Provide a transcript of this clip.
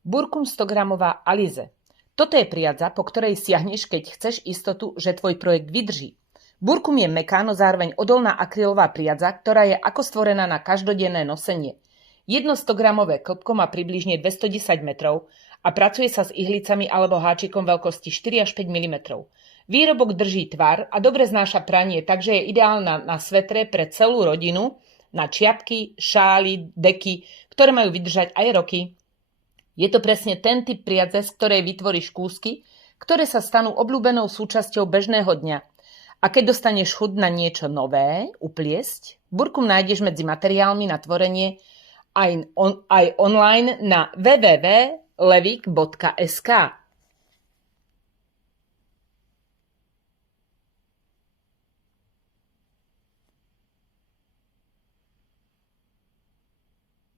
Burkum 100-gramová Alize. Toto je priadza, po ktorej siahneš, keď chceš istotu, že tvoj projekt vydrží. Burkum je mäkká, no zároveň odolná akrylová priadza, ktorá je ako stvorená na každodenné nosenie. Jedno 100-gramové klbko má približne 210 metrov a pracuje sa s ihlicami alebo háčikom veľkosti 4 až 5 mm. Výrobok drží tvar a dobre znáša pranie, takže je ideálna na svetre pre celú rodinu, na čiapky, šály, deky, ktoré majú vydržať aj roky. Je to presne ten typ priadze, z ktorej vytvoríš kúsky, ktoré sa stanú obľúbenou súčasťou bežného dňa. A keď dostaneš chuť na niečo nové, upliesť, burkum nájdeš medzi materiálmi na tvorenie aj online na www.levik.sk.